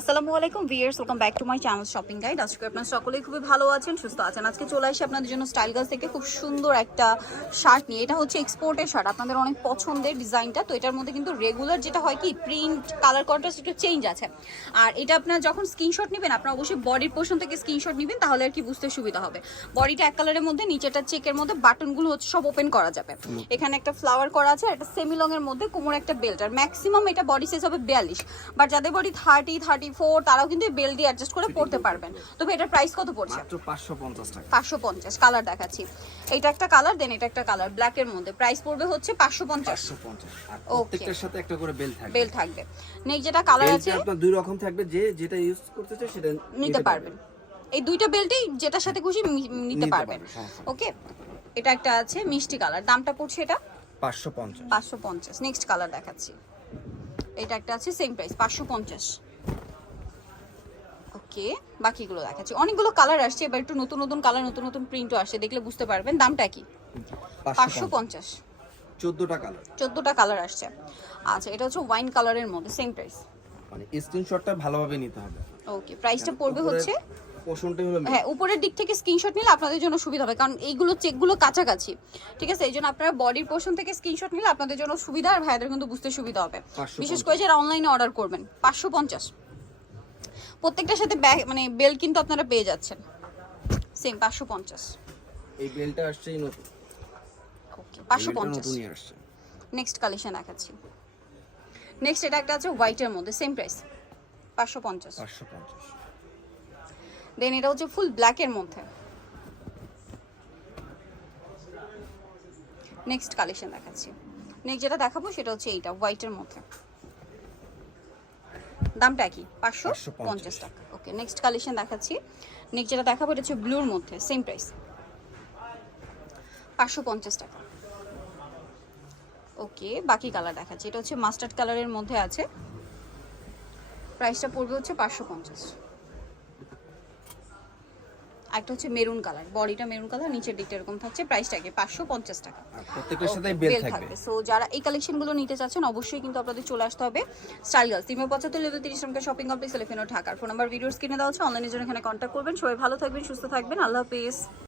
আসসালামু আলাইকুম viewers welcome back to my channel shopping guide আজকে আপনারা সকলেই খুবই ভালো আছেন সুস্থ আছেন। আজকে চলে আসি আপনাদের জন্য স্টাইল গার্লস থেকে খুব সুন্দর একটা শার্ট নিয়ে। এটা হচ্ছে এক্সপোর্টের শার্ট আপনাদের অনেক পছন্দের ডিজাইনটা। তো এটার মধ্যে কিন্তু রেগুলার যেটা হয় কি প্রিন্ট কালার কন্ট্রাস্ট একটু চেঞ্জ আছে। আর এটা আপনারা যখন স্ক্রিনশট নেবেন আপনারা অবশ্যই বডির পোর্শন থেকে স্ক্রিনশট নেবেন তাহলে আর কি বুঝতে সুবিধা হবে। বডিটা এক কালারের মধ্যে নিচেটা চেকের মধ্যে বাটনগুলো হচ্ছে সব ওপেন করা যাবে। এখানে একটা ফ্লাওয়ার করা আছে আর একটা সেমি লং এর মধ্যে কোমর একটা বেল্ট আর ম্যাক্সিমাম এটা বডি সাইজ হবে বিয়াল্লিশ। বাট যাদের বডি থার্টি থার্টি ফোর তারাও কিন্তু বেল্ট দিয়ে অ্যাডজাস্ট করে পড়তে পারবেন। তবে এটার প্রাইস কত পড়ছে? পাঁচশো পঞ্চাশ টাকা। পাঁচশো পঞ্চাশ কালার দেখাচ্ছি। এটা একটা কালার দেন এটা একটা কালার ব্ল্যাক এর মধ্যে। প্রাইস পড়বে হচ্ছে পাঁচশো পঞ্চাশ। প্রত্যেকটার সাথে একটা করে বেল থাকবে। বেল থাকবে। নেক্সট যেটা কালার আছে আপনার দুই রকম থাকবে যে যেটা ইউজ করতে চায় সেটা নিতে পারবেন। এই দুইটা বেল্টই যেটার সাথে খুশি নিতে পারবেন। ওকে এটা একটা আছে মিষ্টি কালার দামটা পড়ছে এটা? পাঁচশো পঞ্চাশ। পাঁচশো পঞ্চাশ। নেক্সট কালার দেখাচ্ছি। এটা একটা আছে সেম প্রাইস পাঁচশো পঞ্চাশ। ওকে বাকিগুলো দেখাচ্ছি। অনেকগুলো কালার আসছে এবার একটু নতুন নতুন কালার নতুন নতুন প্রিন্টও আসছে দেখলে বুঝতে পারবেন। দামটা কি? পাঁচশো পঞ্চাশ। চোদ্দোটা কালার চোদ্দোটা কালার আসছে। আচ্ছা এটা হচ্ছে ওয়াইন কালারের মধ্যে সেম প্রাইস মানে স্ক্রিনশটটা ভালোভাবে নিতে হবে। ওকে প্রাইসটা পড়বে হচ্ছে হলো হ্যাঁ উপরের দিক থেকে স্ক্রিনশট নিলে আপনাদের জন্য সুবিধা হবে কারণ এইগুলো চেকগুলো কাছাকাছি। ঠিক আছে এই জন্য আপনারা বডির পোর্শন থেকে স্ক্রিনশট নিলে আপনাদের জন্য সুবিধা আর ভাইদের কিন্তু বুঝতে সুবিধা হবে। বিশেষ করে যারা অনলাইনে অর্ডার করবেন পাঁচশো পঞ্চাশ। প্রত্যেকটার সাথে মানে বেল কিন্তু আপনারা পেয়ে যাচ্ছেন। সেম পাঁচশো পঞ্চাশ। এই বেলটা আসছে নতুন। ওকে পাঁচশো পঞ্চাশ। নেক্সট কালেকশন দেখাচ্ছি। নেক্সট এটা একটা আছে হোয়াইটের মধ্যে সেম প্রাইস পাঁচশো পঞ্চাশ। পাঁচশো পঞ্চাশ। দেন এটা হচ্ছে ফুল ব্ল্যাকের মধ্যে। নেক্সট কালেকশন দেখাচ্ছি। নেক্সট যেটা দেখাবো সেটা হচ্ছে এইটা হোয়াইটের মধ্যে। দামটা কি পাঁচশো পঞ্চাশ। টাকা। ওকে নেক্সট কালেকশন দেখাচ্ছি। নেক্সট যেটা দেখাবো এটা হচ্ছে ব্লুর মধ্যে সেম প্রাইস পাঁচশো পঞ্চাশ টাকা। ওকে বাকি কালার দেখাচ্ছি। এটা হচ্ছে মাস্টার্ড কালারের মধ্যে আছে। প্রাইসটা পড়বে হচ্ছে পাঁচশো পঞ্চাশ। একটা হচ্ছে মেরুন কালার বডিটা মেরুন কালার নিচের দিকটা এরকম থাকছে প্রাইসটা কি পাঁচশো পঞ্চাশ টাকা। আর সাথে বেল থাকবে। সো যারা এই কালেকশনগুলো নিতে চাচ্ছেন অবশ্যই কিন্তু আপনাদের চলে আসতে হবে স্টাইল গার্লস তিনশো পঁচাত্তর লেভেল তিরিশ নম্বর শপিং কমপ্লেক্স এলেফেনো ঢাকার। ফোন নাম্বার ভিডিওস কিনে দেওয়া হচ্ছে অনলাইনের জন্য এখানে কন্ট্যাক্ট করবেন। সবাই ভালো থাকবেন সুস্থ থাকবেন। আল্লাহ হাফিজ।